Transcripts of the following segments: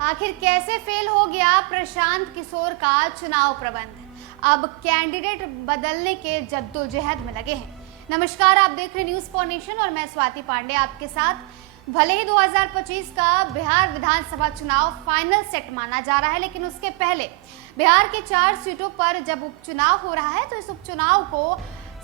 आखिर कैसे फेल हो गया प्रशांत किशोर का चुनाव प्रबंध? अब कैंडिडेट बदलने के जद्दोजहद में लगे हैं। नमस्कार, आप देख रहे न्यूज फॉर नेशन और मैं स्वाति पांडे आपके साथ। भले ही 2025 का बिहार विधानसभा चुनाव फाइनल सेट माना जा रहा है, लेकिन उसके पहले बिहार के 4 सीटों पर जब उपचुनाव हो रहा है तो इस उपचुनाव को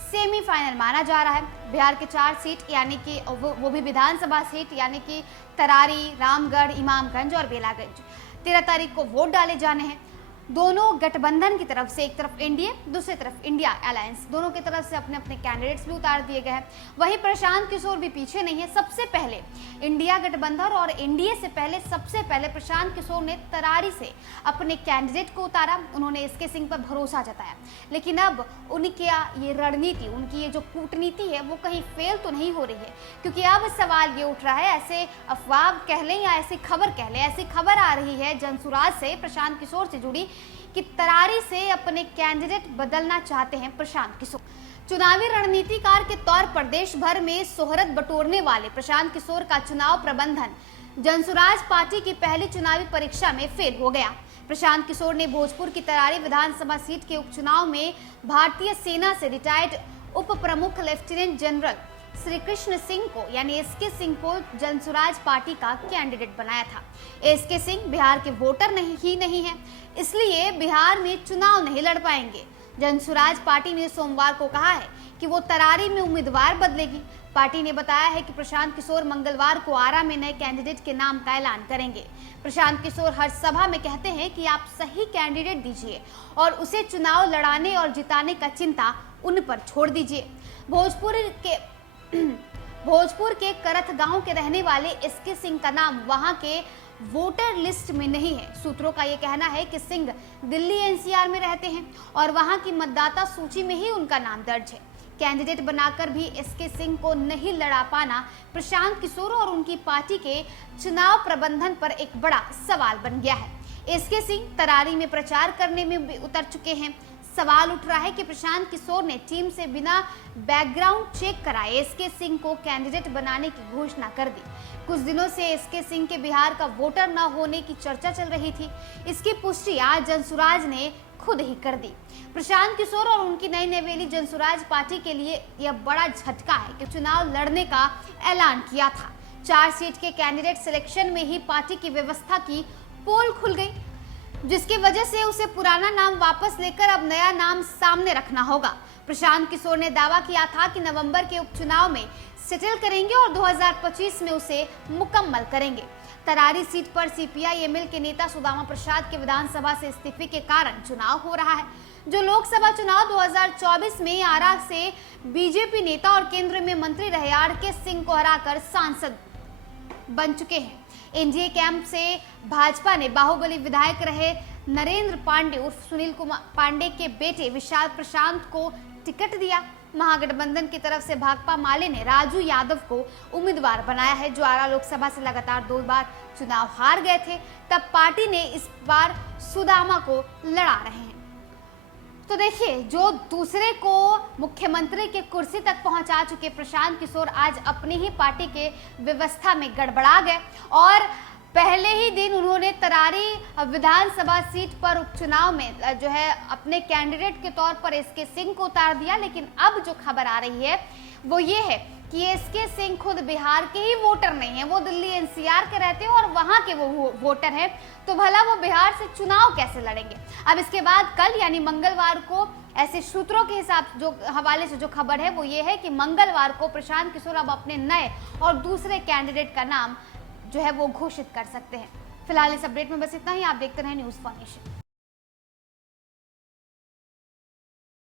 सेमीफाइनल माना जा रहा है। बिहार के 4 सीट यानी कि वो भी विधानसभा सीट यानी कि तरारी, रामगढ़, इमामगंज और बेलागंज 13 तारीख को वोट डाले जाने हैं। दोनों गठबंधन की तरफ से, एक तरफ एनडीए, दूसरी तरफ इंडिया अलायंस, दोनों की तरफ से अपने अपने कैंडिडेट्स भी उतार दिए गए हैं। वहीं प्रशांत किशोर भी पीछे नहीं है। सबसे पहले इंडिया गठबंधन और एनडीए से पहले सबसे पहले प्रशांत किशोर ने तरारी से अपने कैंडिडेट को उतारा। उन्होंने एसके सिंह पर भरोसा जताया, लेकिन अब उनकी ये रणनीति, उनकी ये जो कूटनीति है वो कहीं फेल तो नहीं हो रही है, क्योंकि अब सवाल ये उठ रहा है, ऐसे अफवाह कह लें या ऐसी खबर कह लें, ऐसी खबर आ रही है जनसुराज से, प्रशांत किशोर से जुड़ी, कि तरारी से अपने कैंडिडेट बदलना चाहते हैं प्रशांत किशोर। चुनावी रणनीतिकार के तौर पर देश भर में शोहरत बटोरने वाले प्रशांत किशोर का चुनाव प्रबंधन जनसुराज पार्टी की पहली चुनावी परीक्षा में फेल हो गया। प्रशांत किशोर ने भोजपुर की तरारी विधानसभा सीट के उपचुनाव में भारतीय सेना से रिटायर्ड उप प्रमुख लेफ्टिनेंट जनरल श्री कृष्ण सिंह को यानी एसके सिंह को जनसुराज पार्टी का कैंडिडेट बनाया था। एसके सिंह बिहार के वोटर नहीं है, इसलिए बिहार में चुनाव नहीं लड़ पाएंगे। जनसुराज पार्टी ने सोमवार को कहा है कि वो तरारी में उम्मीदवार बदलेगी। पार्टी ने बताया है कि प्रशांत किशोर मंगलवार को आरा में नए कैंडिडेट के नाम का ऐलान करेंगे। प्रशांत किशोर हर सभा में कहते हैं कि आप सही कैंडिडेट दीजिए और उसे चुनाव लड़ाने और जिताने का चिंता उन पर छोड़ दीजिए। भोजपुर के करथ गांव के रहने वाले एसके सिंह का नाम वहां के वोटर लिस्ट में नहीं है। सूत्रों का यह कहना है कि सिंह दिल्ली एनसीआर में रहते हैं और वहां की मतदाता सूची में ही उनका नाम दर्ज है। कैंडिडेट बनाकर भी एसके सिंह को नहीं लड़ा पाना प्रशांत किशोर और उनकी पार्टी के चुनाव प्रबंधन पर एक बड़ा सवाल बन गया है। एसके सिंह तरारी में प्रचार करने में भी उतर चुके हैं। सवाल उठ रहा है कि प्रशांत किशोर ने टीम से बिना बैकग्राउंड चेक कराए एसके सिंह को कैंडिडेट बनाने की घोषणा कर दी। कुछ दिनों से एसके सिंह के बिहार का वोटर न होने की चर्चा चल रही थी। इसकी पुष्टि आज जनसुराज ने खुद ही कर दी। प्रशांत किशोर और उनकी नई नवेली जनसुराज पार्टी के लिए यह बड़ा झटका है कि चुनाव लड़ने का ऐलान किया था। 4 सीट के कैंडिडेट सिलेक्शन में ही पार्टी की व्यवस्था की पोल खुल गई, जिसकी वजह से उसे पुराना नाम वापस लेकर अब नया नाम सामने रखना होगा। प्रशांत किशोर ने दावा किया था कि नवंबर के उपचुनाव में सेटल करेंगे और 2025 में उसे मुकम्मल करेंगे। तरारी सीट पर सीपीआई-एमएल के नेता सुदामा प्रसाद के विधानसभा से इस्तीफे के कारण चुनाव हो रहा है, जो लोकसभा चुनाव 2024 में आरा से बीजेपी नेता और केंद्र में मंत्री रहे आरके सिंह को हराकर सांसद बन चुके हैं। एनडीए कैंप से भाजपा ने बाहुबली विधायक रहे नरेंद्र पांडे उर्फ सुनील कुमार पांडे के बेटे विशाल प्रशांत को टिकट दिया। महागठबंधन की तरफ से भाकपा माले ने राजू यादव को उम्मीदवार बनाया है, जो आरा लोकसभा से लगातार 2 बार चुनाव हार गए थे। तब पार्टी ने इस बार सुदामा को लड़ा रहे हैं। तो देखिए, जो दूसरे को मुख्यमंत्री के कुर्सी तक पहुंचा चुके प्रशांत किशोर आज अपनी ही पार्टी के व्यवस्था में गड़बड़ा गए और पहले ही दिन उन्होंने तरारी विधानसभा सीट पर उपचुनाव में जो है अपने कैंडिडेट के तौर पर एसके सिंह को उतार दिया। लेकिन अब जो खबर आ रही है वो ये है कि एसके सिंह खुद बिहार के ही वोटर नहीं है, वो दिल्ली एनसीआर के रहते हैं और वहां के वो वोटर हैं, तो भला वो बिहार से चुनाव कैसे लड़ेंगे? अब इसके बाद कल यानी मंगलवार को ऐसे सूत्रों के हिसाब जो हवाले से जो खबर है वो ये है कि मंगलवार को प्रशांत किशोर अब अपने नए और दूसरे कैंडिडेट का नाम जो है वो घोषित कर सकते हैं। फिलहाल इस अपडेट में बस इतना ही। आप देखते रहें न्यूज फॉर नेशन।